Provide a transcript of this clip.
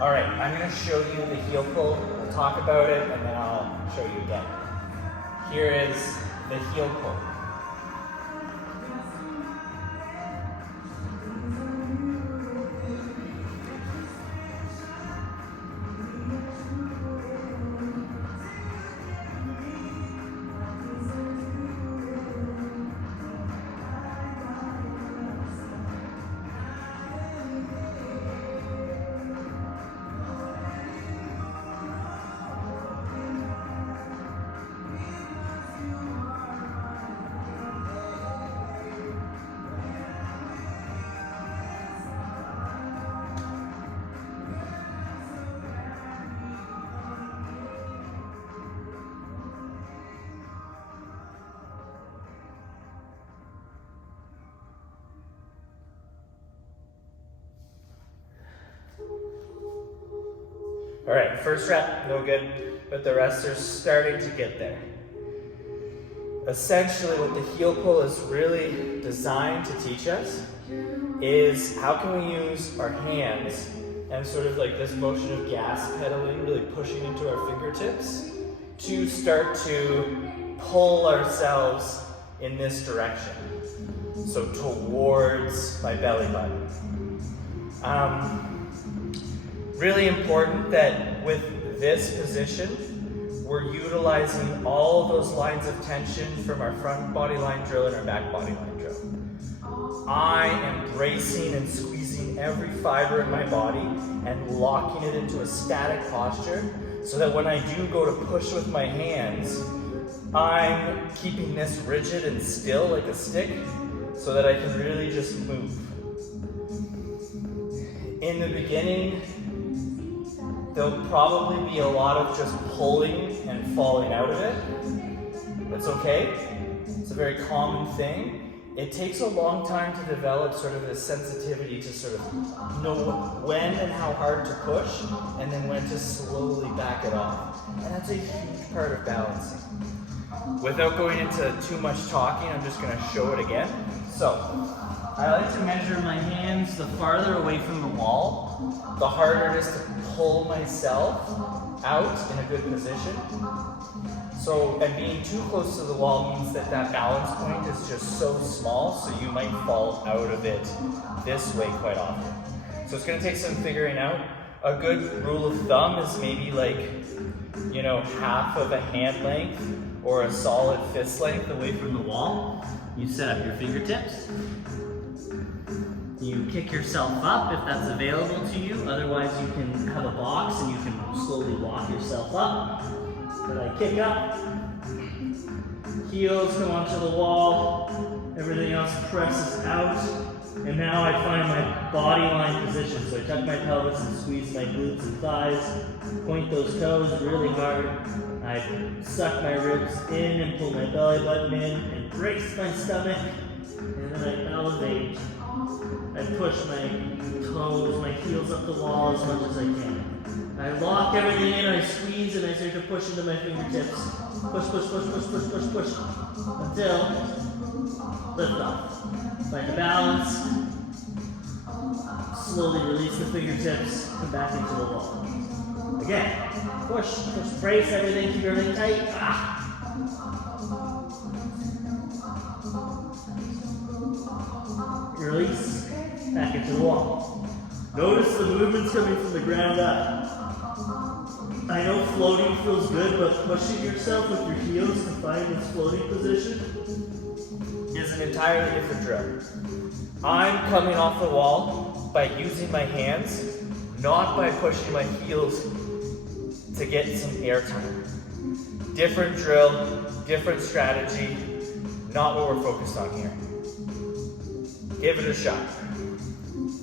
All right, I'm gonna show you the heel pull. We'll talk about it and then I'll show you again. Here is the heel pull. All right, first rep, no good, but the rest are starting to get there. Essentially, what the heel pull is really designed to teach us is how can we use our hands and sort of like this motion of gas pedaling, really pushing into our fingertips to start to pull ourselves in this direction. So towards my belly button. Really important that with this position, we're utilizing all of those lines of tension from our front body line drill and our back body line drill. I am bracing and squeezing every fiber in my body and locking it into a static posture so that when I do go to push with my hands, I'm keeping this rigid and still like a stick so that I can really just move. In the beginning, there'll probably be a lot of just pulling and falling out of it. That's okay. It's a very common thing. It takes a long time to develop sort of this sensitivity to sort of know when and how hard to push and then when to slowly back it off. And that's a huge part of balancing. Without going into too much talking, I'm just going to show it again. So, I like to measure my hands. The farther away from the wall, the harder it is to pull myself out in a good position. So, and being too close to the wall means that that balance point is just so small, so you might fall out of it this way quite often. So it's going to take some figuring out. A good rule of thumb is maybe like, half of a hand length or a solid fist length away from the wall. You set up your fingertips. You kick yourself up if that's available to you. Otherwise, you can have a box and you can slowly walk yourself up. But I kick up, heels come onto the wall, everything else presses out, and now I find my body line position. So I tuck my pelvis and squeeze my glutes and thighs, point those toes really hard. I suck my ribs in and pull my belly button in and brace my stomach, and then I elevate. I push my toes, my heels up the wall as much as I can. I lock everything in, I squeeze, and I start to push into my fingertips. Push, push, push, push, push, push, push, until lift off. Find the balance. Slowly release the fingertips, come back into the wall. Again, push, push, brace everything, keep everything tight. Release, back into the wall. Notice the movement's coming from the ground up. I know floating feels good, but pushing yourself with your heels to find this floating position is an entirely different drill. I'm coming off the wall by using my hands, not by pushing my heels to get some air time. Different drill, different strategy, not what we're focused on here. Give it a shot.